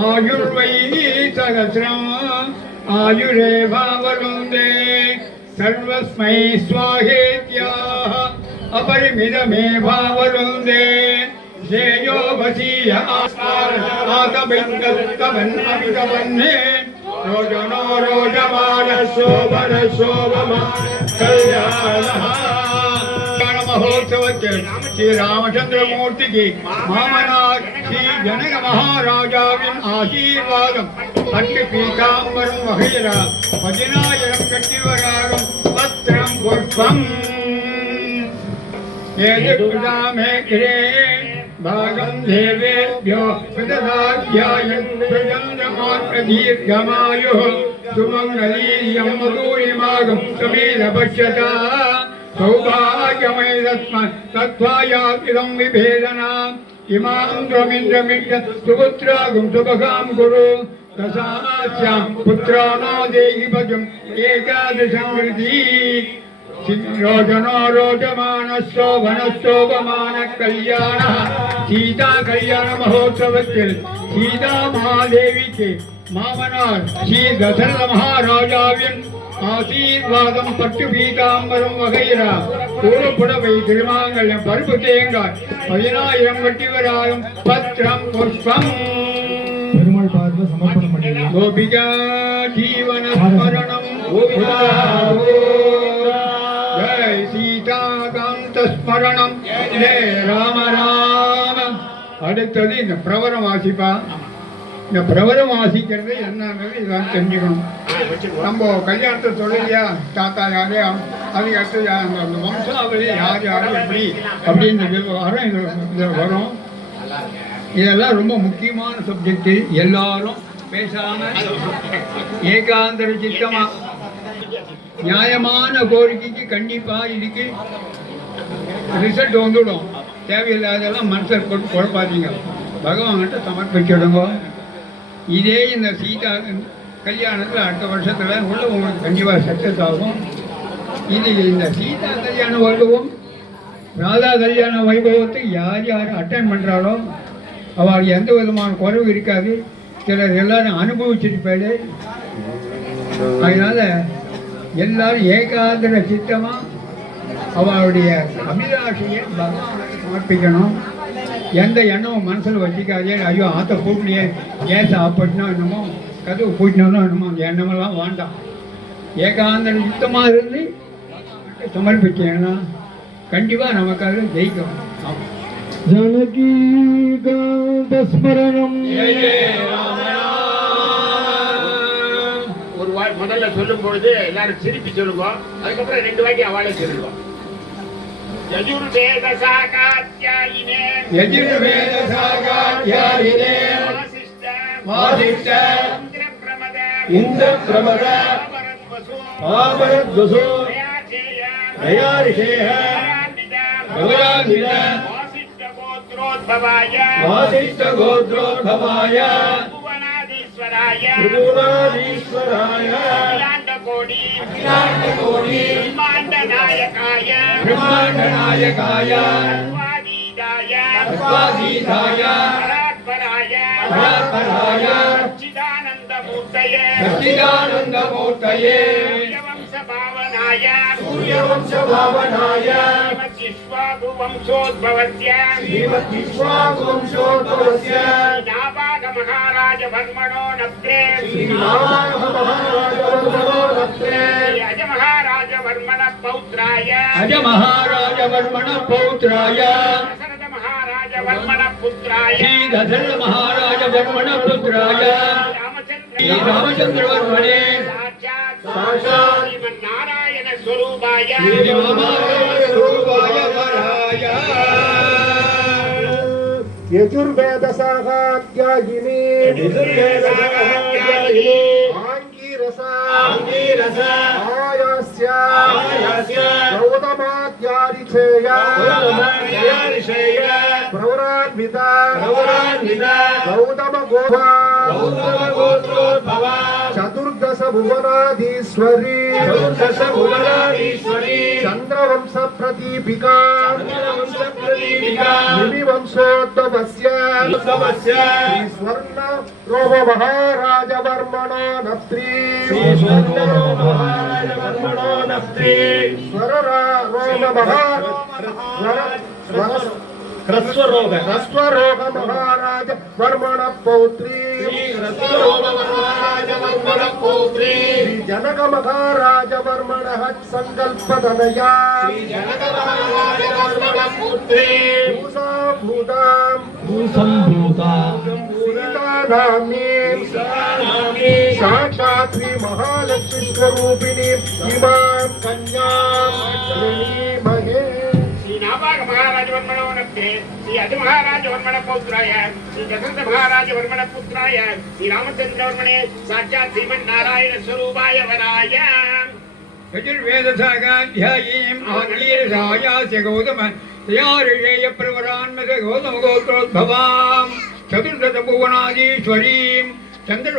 आयुर्वैः सहस्रम् आयुरेवावरुन्धे सर्वस्मै स्वाहेत्याः अपरिमितमेवावरुन्धे श्रेयो वशीय आतबिन्दस्तवन्ने रोजनो रोजमानः शोभनः शोभमानः कल्याणः महोत्सव श्री रामचंद्र मूर्ति की मामनाथ श्री जनक महाराजाविन आशीर्वादम पट्टि पीतांबरम वगैरा पदिनायरम कट्टिवरागम पत्रम पुष्पम एतत्प्रदामे गिरे भागं देवेभ्यो प्रददाध्यायन् प्रचन्द्रमात्रदीर्घमायुः सुमङ्गलीयं मधुरिमागं समेधपश्यता सौभाग्यमयस्मत् तत्त्वायातिदं विभेदनाम् इमां त्वमिन्द्रमिन्द्र सुपुत्रागं सुभगां कुरु दशास्यां पुत्राणो देहि भजम् एकादशं कृती रोचनो रोचमानः शोभनः शोभमानः कल्याणः सीता कल्याण महोत्सवத்தில் सीता महादेवी के मामनार श्री दशरथ महाराजाविன் ஆசீர்வாதம் பட்டு பீதாம்பரம் வகைரா கூறப்புடவை திருமாங்கல்யம் பருப்பு தேங்காய் 10000 கட்டிவராயும் பத்திரம் புஷ்பம் பெருமாள் பாதத்துல சமர்ப்பணம் பண்ணிடலாம். கோபிகா ஜீவன ஸ்மரணம் ஜெய் சீதாகாந்த ஸ்மரணம் ஜெய் ராம ராம. அடுத்தது இந்த பிரவரம் வாசிப்பா. இந்த பிரபலம் வாசிக்கிறது என்னங்கிறது இதெல்லாம் தெரிஞ்சுக்கணும். நம்ம கல்யாணத்தை சொல்லலையா தாத்தா யாரு அதுக்கு அடுத்து அந்த வம்சாவளி யார் யார் எப்படி அப்படின்னு விவகாரம் இதில் வரும். இதெல்லாம் ரொம்ப முக்கியமான சப்ஜெக்டு. எல்லாரும் பேசாம ஏகாந்தர சித்தமா நியாயமான கோரிக்கைக்கு கண்டிப்பா இதுக்கு ரிசல்ட் வந்துடும். தேவையில்லாதெல்லாம் மனசை போட்டு குழப்பாதீங்க. பகவான்கிட்ட சமர்ப்பிச்சிடுங்க. இதே இந்த சீதா கல்யாணத்தில் அடுத்த வருஷத்தில் உள்ள உங்களுக்கு கண்டிப்பாக சக்ஸஸ் ஆகும். இது இந்த சீதா கல்யாண வைபவம் ராதா கல்யாண வைபவத்தை யார் யார் அட்டன் பண்ணுறாளோ அவளுக்கு எந்த விதமான குறைவு இருக்காது. சிலர் எல்லாரும் அனுபவிச்சிருப்பாரு. அதனால் எல்லாரும் ஏகாந்திர சித்தமாக அவளுடைய அபிலாஷையை பகவானுக்கு சமர்ப்பிக்கணும். எந்த எண்ணமும் மனசில் வச்சுக்காதே. ஐயோ ஆற்ற பூட்டினியே கேஸ் ஆப்பட்டினா என்னமோ கதவு பூட்டினோன்னா என்னமோ அந்த எண்ணமெல்லாம் வேண்டாம். ஏகாந்தர சுத்தமாக இருந்து சமர்ப்பிச்சேன்னா கண்டிப்பாக நமக்கு அது ஜெயிக்கும். ஜனகி ஸ்மரணம் ஒரு முதல்ல சொல்லும் பொழுது எல்லாரும் திருப்பி சொல்லுவோம். அதுக்கப்புறம் 2 வாட்டி அவளே சொல்லுவோம். यजुर्वेद साकाध्यायिने यजुर्वेद साकाध्यायिने वासिष्ठ इन्द्रप्रमद आभरद्वसु दयाऋषेः भगवान्विद वासिष्ठ गोत्रोद्भवाय त्रिभुवनाधीश्वराय अखिलाण्डकोटि ब्रह्माण्डनायकाय सर्वाधीशाय परात्पराय सच्चिदानन्दमूर्तये सूर्यवंशभावनाय श्रीमद्विश्वाकुवंशोद्भवस्य नाभाग महाराज वर्मणो नप्ते अज महाराज वर्मण पौत्राय दशरथ महाराज वर्मण पुत्राय दशरथ महाराज वर्मण पुत्राय रामचंद्र वर्मणे साक्षात् श्रीमन्नारायण स्वरूपाय यजुर्वेद साकाध्यायिने आंगीरस आयास्य गौतमाद्यारिषेय प्रवरान्वित गौतम गोत्रोद्भवा चतुर्दश భువనాధీశ్వరీ చతుర్దశ భువనాధీశ్వరీ చంద్రవంశ ప్రదీపికా ప్రదీపికా వంశోద్భవస్య ఉద్భవస్య శ్రీ స్వర్ణ రోమ మహారాజవర్మణో నత్రీ మహారాజవర్మణో నప్త్రీ స్వరరా రోమ హ్రస్వరోగ హ్రస్వరోగ మహారాజ వర్మణ పౌత్రీ హ్రస్వరోగ మహారాజవర్మణ పౌత్రీ శ్రీ జనక మహారాజ వర్మణ సంకల్పదనయా జనక మహారాజవర్మణ పుత్రీ భూసాభూతాం భూసంభూత సీతానామ్నీ సాక్షాత్ శ్రీ మహాలక్ష్మి స్వరూపిణి ఇమాం కన్యాం ప్రణీమహే శ్రీ నాపాక మహారాజవర్మణో నప్తే శ్రీ అతి మహారాజవర్మణ పౌత్రాయ శ్రీ వసంత మహారాజవర్మణ పుత్రాయ శ్రీ రామచంద్రవర్మణే సాక్షాత్ శ్రీమన్నారాయణ స్వరూపాయ వరాయ यजुर्वेदशाखाध्यायीम् आङ्गीरसायास्य गौतम तयाऋषेय प्रवरान्मस गौतम गोत्रोद्भवाम् चतुर्दश भुवनाधीश्वरीम् चन्द्र